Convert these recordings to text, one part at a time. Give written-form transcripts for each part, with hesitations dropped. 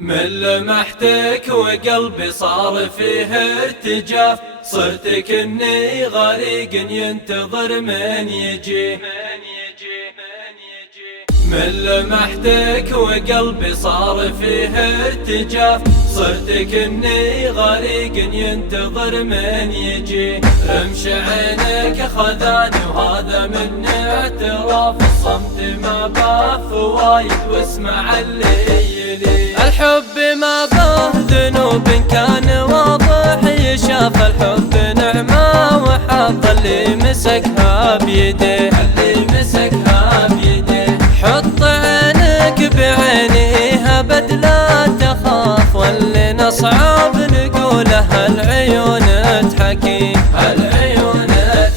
من لمحتك وقلبي صار فيه ارتجاف، صرت كني غريق ينتظر من يجي. من لمحتك وقلبي صار فيه ارتجاف، صرت كني غريق ينتظر من يجي. رمش عينك خذاني وهذا من اعتراف، الصمت ما باه فوايد واسمع اللي يلي. الحب ما باه ذنوب كان واضح يشاف، الحب نعمة وحط اللي مسكها بيده، اللي مسكها بيده. حط عينك بعينيها ابد لا تخاف، واللي نصعب نقوله العيون تحكي، العيون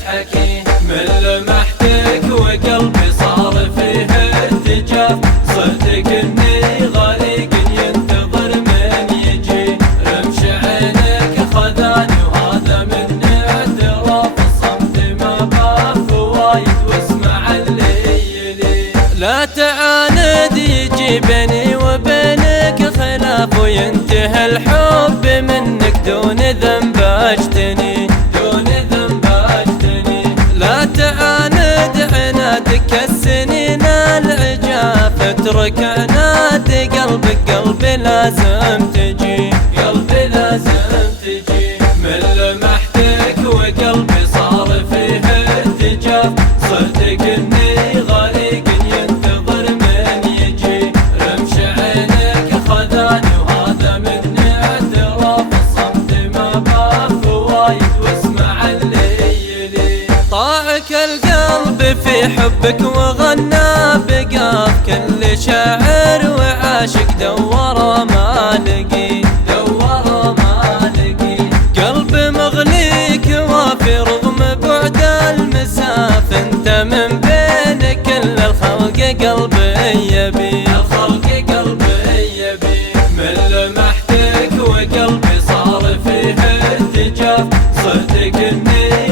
تحكي. من لمحتك وقلبي صار فيه ارتجاف، صرت كني غريق ينتظر من يجي. رمش عينك خذاني وهذا من اعتراف، الصمت ما باه فوايد واسمع اللي يلي. لا تعاند يجي بيني وبينك خلاف، وينتهي الحب منك دون ذنب اجتني، دون ذنب اجتني. لا تعاند عنادك السنين العجاف، اترك عناد قلبك، قلبي لازم تجي، قلبي لازم تجي. من لمحتك وقلبي صار فيه ارتجاف، صرت كني غريق ينتظر من يجي. رمش عينك خذاني وهذا من اعتراف، الصمت ما باه فوايد واسمع اللي يلي. طاعك القلب في حبك وغنى بقاف، كل شاعر وعاشق دور ما لقي، دور ما لقي. قلب مغليك وافي رغم بعد المساف، انت من بين كل الخلق قلبي يبي، الخلق قلبي يبي. من لمحتك وقلبي صار فيه ارتجاف، صرت كني